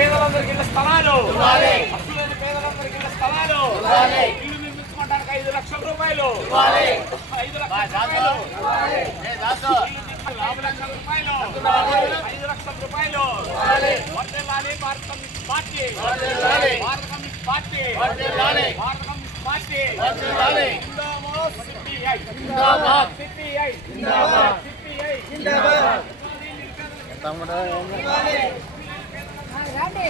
పేదలందరికీ ఇళ్ళ స్థలాలు. హక్కు లేని పేదలందరికీ ఇళ్ళ స్థలాలు. ఇల్లు నిర్మించుకోవడానికి ఐదు లక్షల రూపాయలు. ఐదు లక్షల రూపాయలు. యాభై లక్షల రూపాయలు. ఐదు లక్షల రూపాయలు. వర్ధిల్లాలి భారత కమ్యూనిస్ట్ పార్టీ. భారత కమ్యూనిస్ట్ పార్టీ. భారత కమ్యూనిస్ట్ పార్టీ. జిందాబాద్ సిపిఐ. సిపిఐ. సిపిఐ. జిందాబాద్. రండి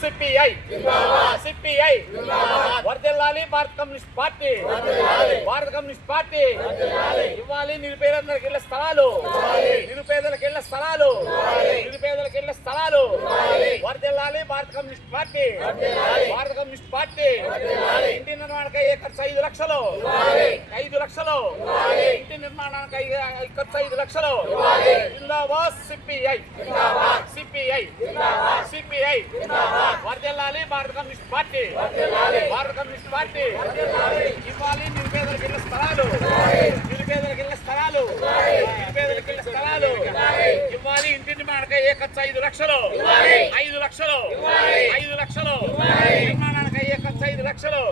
సిపిఐ. సిపిఐ. వర్ధిల్లాలి భారత కమ్యూనిస్ట్ పార్టీ. భారత కమ్యూనిస్ట్ పార్టీ. ఇవ్వాలి నిరుపేదలకు ఇళ్ళ స్థలాలు. నిరుపేదలకు ఇళ్ళ స్థలాలు. నిరుపేదలకు ఇళ్ళ స్థలాలు. వర్ధిల్లాలి భారత కమ్యూనిస్ట్ పార్టీ. భారత కమ్యూనిస్ట్ పార్టీ. ఇంటి నిర్మాణానికి అయ్యే ఖర్చు ఐదు లక్షలు. ఐదు లక్షలు. ఇంటి నిర్మాణానికి ఖర్చు ఐదు లక్షలు. జిందాబాద్ సిపిఐ. సిపిఐ. సిపిఐ. వర్ధిల్లాలి భారత కమ్యూనిస్ట్ పార్టీ. భారత కమ్యూనిస్ట్ పార్టీ. ఇవ్వాలి నిరుపేదలకు ఇళ్ళ స్థలాలు. నిరుపేదలకు ఇళ్ళ స్థలాలు. నిరుపేదలకు వెళ్ళిన స్థలాలు. ఇవ్వాలి ఇంటి నిర్మాణానికి ఏ ఖర్చు ఐదు లక్షలు. ఐదు లక్షలు. ఐదు లక్షలు నిర్మాణానికి అయ్యే ఖర్చు ఐదు లక్షలు.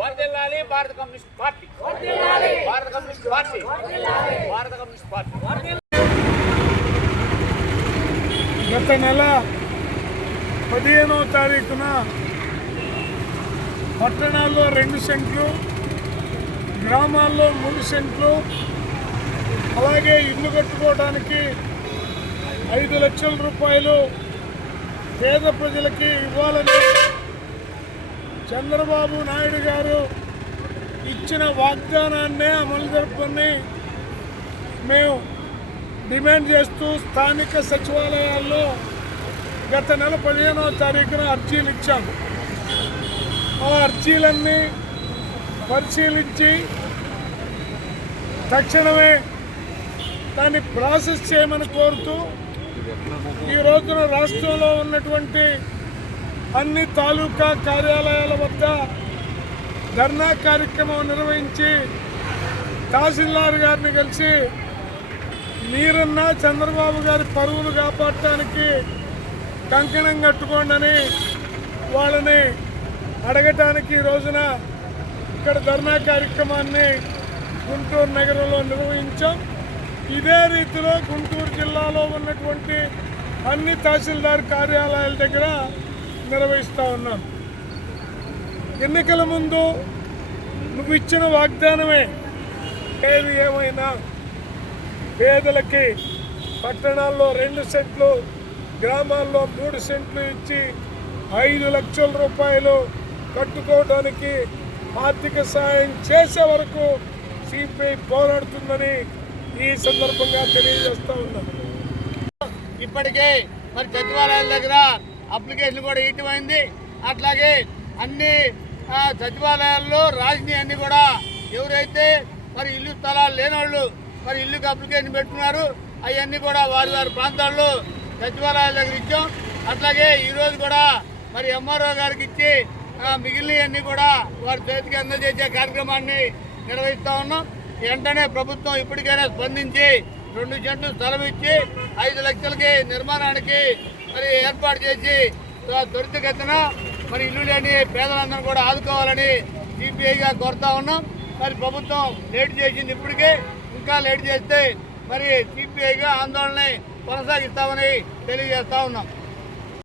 వర్ధిల్లాలి భారత కమ్యూనిస్ట్ పార్టీ. భారత కమ్యూనిస్ట్ పార్టీ. భారత కమ్యూనిస్ట్ పార్టీ. గత నెల పదిహేనవ తారీఖున పట్టణాల్లో రెండు సెంట్లు గ్రామాల్లో మూడు సెంట్లు అలాగే ఇల్లు కట్టుకోవడానికి ఐదు లక్షల రూపాయలు పేద ప్రజలకి ఇవ్వాలని చంద్రబాబు నాయుడు గారు ఇచ్చిన వాగ్దానాన్నే అమలు జరుపుకొని మేము డిమాండ్ చేస్తూ స్థానిక సచివాలయాల్లో గత నెల పదిహేనవ తారీఖున అర్జీలు ఇచ్చాము. ఆ అర్జీలన్నీ పరిశీలించి తక్షణమే దాన్ని ప్రాసెస్ చేయమని కోరుతూ ఈ రోజున రాష్ట్రంలో ఉన్నటువంటి అన్ని తాలూకా కార్యాలయాల వద్ద ధర్నా కార్యక్రమం నిర్వహించి తహసీల్దార్ గారిని కలిసి మీరన్న చంద్రబాబు గారి పరువులు కాపాడటానికి కంకణం కట్టుకోండి వాళ్ళని అడగటానికి ఈ రోజున ఇక్కడ ధర్నా కార్యక్రమాన్ని గుంటూరు నగరంలో నిర్వహించాం. ఇదే రీతిలో గుంటూరు జిల్లాలో ఉన్నటువంటి అన్ని తహసీల్దార్ కార్యాలయాల దగ్గర నిర్వహిస్తూ ఉన్నాం. ఎన్నికల ముందు నువ్వు ఇచ్చిన వాగ్దానమే ఏది ఏమైనా పేదలకి పట్టణాల్లో రెండు సెంట్లు గ్రామాల్లో మూడు సెంట్లు ఇచ్చి ఐదు లక్షల రూపాయలు కట్టుకోవడానికి ఆర్థిక సాయం చేసే వరకు సిపిఐ పోరాడుతుందని ఈ సందర్భంగా తెలియజేస్తా ఉన్నాను ఇప్పటికే మరి సచివాలయాల దగ్గర అప్లికేషన్ కూడా ఇటువైంది. అట్లాగే అన్ని సచివాలయాల్లో రాసినవి అన్ని కూడా ఎవరైతే మరి ఇల్లు స్థలాలు లేనోళ్ళు మరి ఇల్లుకి అప్లికేషన్ పెట్టుకున్నారు అవన్నీ కూడా వారి వారి ప్రాంతాల్లో సచివాలయాల దగ్గర ఇచ్చాం. అట్లాగే ఈరోజు కూడా మరి ఎంఆర్ఓ గారికి ఇచ్చి మిగిలినవన్నీ కూడా వారి చేతికి అందజేసే కార్యక్రమాన్ని నిర్వహిస్తూ ఉన్నాం. వెంటనే ప్రభుత్వం ఇప్పటికైనా స్పందించి రెండు సెంట్లు స్థలం ఇచ్చి ఐదు లక్షలకి నిర్మాణానికి మరి ఏర్పాటు చేసి ఆ, త్వరితగతిన మరి ఇల్లు లేని పేదలందరూ కూడా ఆదుకోవాలని సిపిఐగా కోరుతా ఉన్నాం. మరి ప్రభుత్వం లేట్ చేసింది ఇప్పటికే. ఇంకా లేట్ చేస్తే మరి సిపిఐగా ఆందోళన కొనసాగిస్తామని తెలియజేస్తా ఉన్నాం.